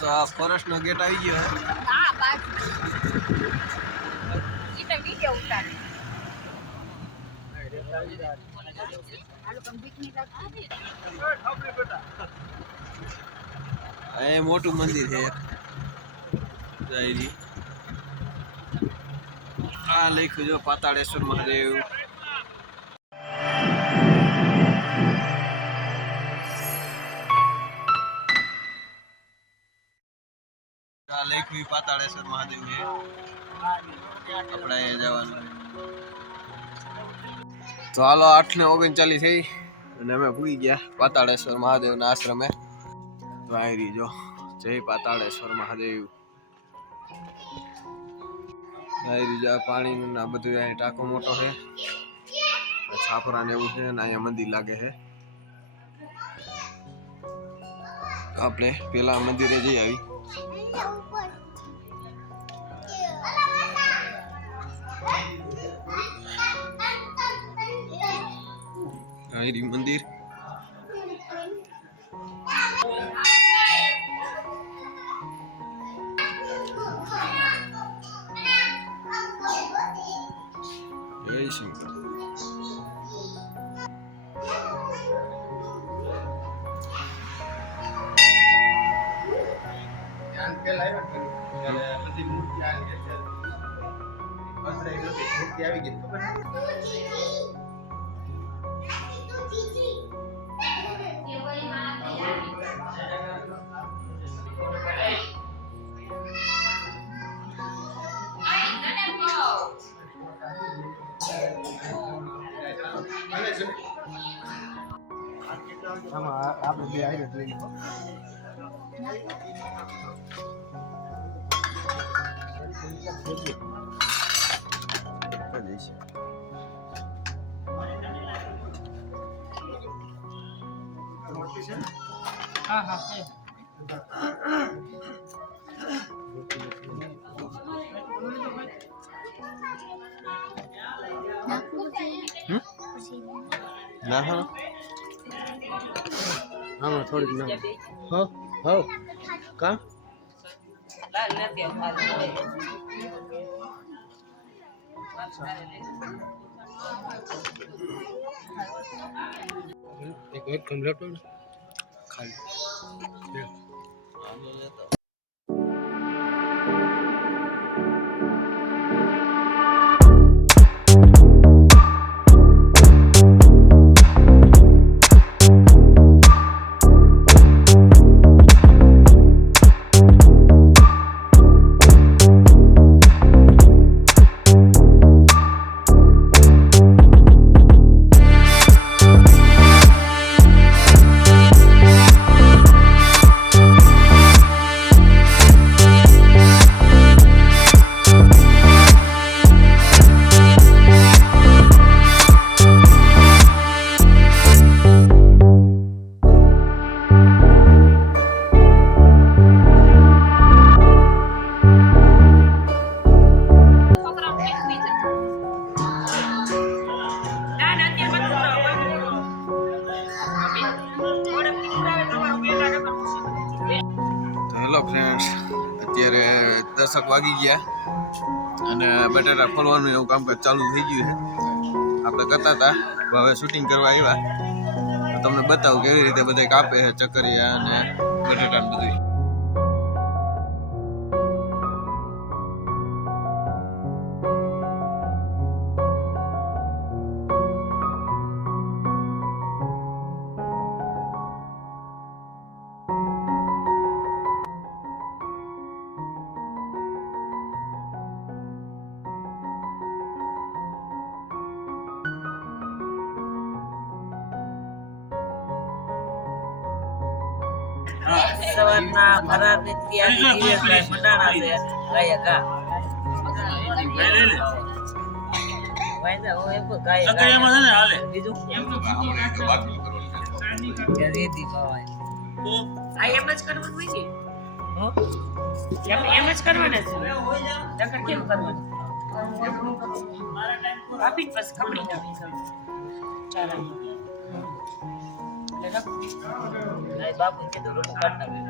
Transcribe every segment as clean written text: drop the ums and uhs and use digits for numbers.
તો આ ફોરેસ્ટ નો ગેટ આવી ગયો હે. હા બાજુ ઈ તો વિડિયો ઉતારે હાલો કમ્પ્લીટ ની રાખી એ મોટું મંદિર છે જયરી આ લખ્યું જો પાતાળેશ્વર મહાદેવ. આ લખ્યું પાતાળેશ્વર મહાદેવ છે. આપણે અહીંયા જવાનું. તો હાલો 8:39 થઈ અને અમે પૂગી ગયા પાતાળેશ્વર મહાદેવના આશ્રમે. તો આવી જો જય પાતાળેશ્વર મહાદેવ. આવી જા પાણીનું ના બધું અહીં ટાંકો મોટો છે, છાપરા ને એવું છે ને અહીંયા મંદિર લાગે છે. આપણે પેલા મંદિરે જઈ આવી. આવી મંદિર જય શંકર. આપણે બે આવી લઈ લો. હા હા ના હા हाँ थोड़ी ना हो का एक कमलेट खाली હેલો ફ્રેન્ડ્સ, અત્યારે 10 વાગી ગયા અને બટાટા ફોલવાનું એવું કામકાજ ચાલુ થઈ ગયું છે. આપણે કરતા હતા, હવે શૂટિંગ કરવા આવ્યા તો તમને બતાવું કેવી રીતે બધા કાપે છે ચકરિયા અને બટાટા બધું. સવારના ફરાર નિત્યા મંડાણા છે ગાયકા વાયદા હું એમ ગાય સકરિયામાં છે ને હાલે બીજું એમ તો આપણે તો બાકી કરવાનું છે રેતી પાવાય તો આ એમ જ કરવાનું હોય છે હો એમ જ કરવાનું છે નકર કેમ કરવાનું મારા ટાઈમ પર આપી બસ કપડી નાખી ચાલો બાબુ કીધું રોટું કાઢ નાખ્યું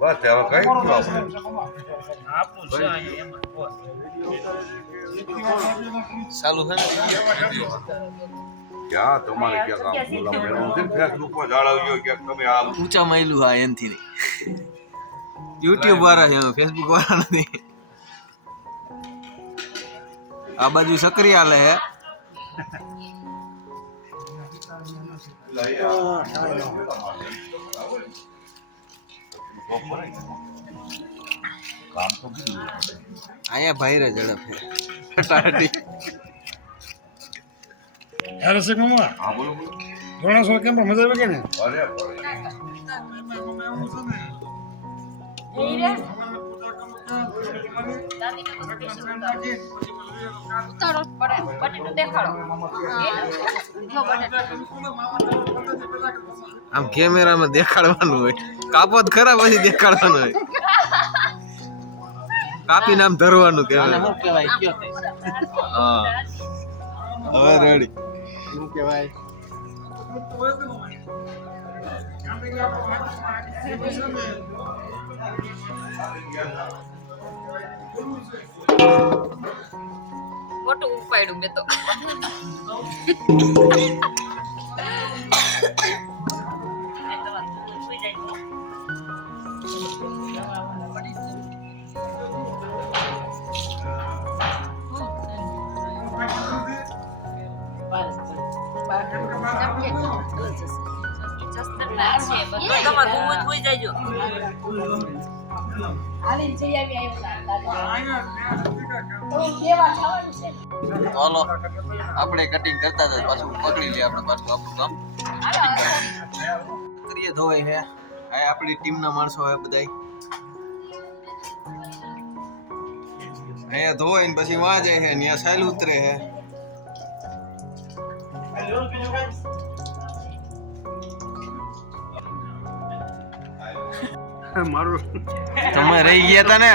બસ હવે કઈ ગયું ચાલુ છે ને ક્યાં તમારે ક્યાં કામ બોલા મેળવું છે ને ફેસબુક પર જાળવજો ક્યાંક તમે આ ઊંચા માયલું હા એનથી નહીં યુટ્યુબ વાળા છે ફેસબુક વાળા નથી આ બાજુ સક્રિય હાલે હે કામ તો કીધું અહીંયા ભાઈ રે ઝડપ હે ટાટી યાર છે મામા હા બોલો બોલો ઘણા સો કેમ મજા આવે કે ને અરે ઉતારો જ પડે ને. બટેટું દેખાડો જો બટેટું આમ કેમેરામાં દેખાડવાનું હોય કાપો જ ખરા પછી દેખાડવાનું હોય કાપીને આમ ધરવાનું કેમેરા શું કહેવાય કયો તે હા હવે રેડી શું કહેવાય મોટું ઉપાડ્યું મેં તો ચાલો આપણે કટિંગ કરતા હતા પાછું પકડી લે આપણે પાછું આપણું કામ કરીએ ધોવાય હે આ આપણી ટીમના માણસો હે બધાય અહીંયા ધોવાય ને પછી વાં જાય છે ત્યાં સાયલ ઉતરે છે મારું તમે રહી ગયા હતા ને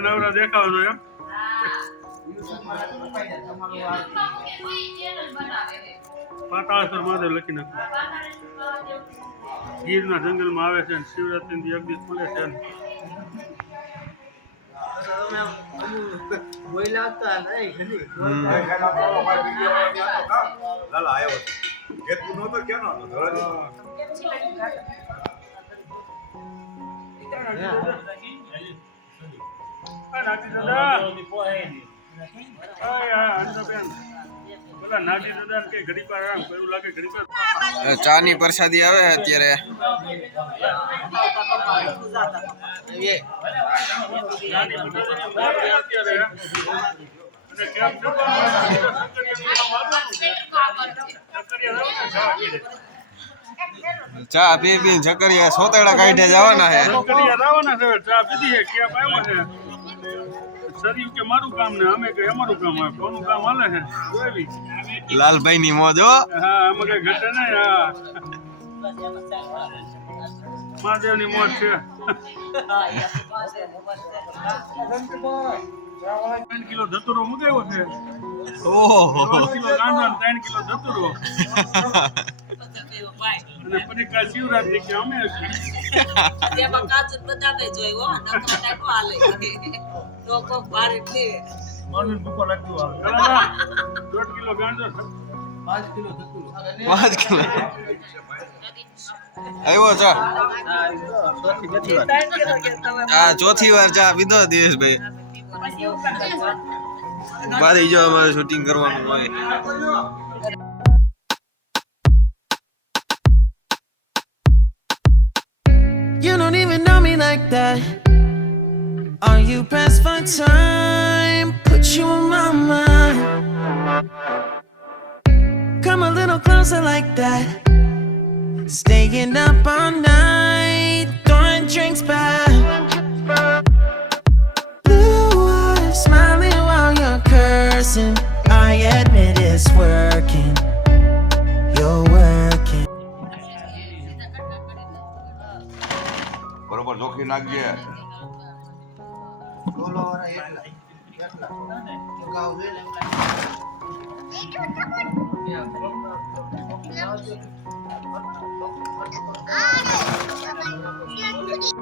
નવરા દેખાવાનો એમ પાતાળેશ્વર મહાદેવ લખી નાખ્યું ગીરના જંગલમાં આવે છે અને શિવરાત્રી એક દિવસ ખુલે છે લાલા આવ્યો કેટલું નહોતો ક્યાં નહોતો નાટી દાદા પેલા નાટી દાદા કે ઘડી પર આમ એવું લાગે ઘડી પર ચા ની પ્રસાદી આવે અત્યારે ચા પી પી ચકરિયા સોતેડા કાઢે જવાના હે ચા પીધી છે કેમ આવ્યો છે શરીર કે મારું કામ ને અમે કે અમારું કામ હોય કોનું કામ હાલે છે જોઈ લાલભાઈ ની મોજ હો હા અમે કઈ ઘટે નહીં હા મહાદેવ ની મોજ છે 3 કિલો ધતુરો મુકાયો છે ઓહો 3 કિલો ગાંડા 3 કિલો ધતુરો અને પછી કાલ શિવરાત્રી કે અમે તેમાં કાચું બદામે જોઈ હો નકર ટાકો હાલે તો કોક ભારે લે મારું ભૂકો લાગતું આવે 1.5 કિલો ગાંડો 5 કિલો ધતુરો 5 કિલો આવ્યો ચા આ ચોથી વાર ચા પીધો દિવેશભાઈ બારી જો અમારે શૂટિંગ કરવાનું હોય You don't even know me like that. Are you pressed for time? Put you on my mind. Come a little closer like that. Staying up all night, throwing drinks back. Blue eyes smiling while you're નાખજે Ah,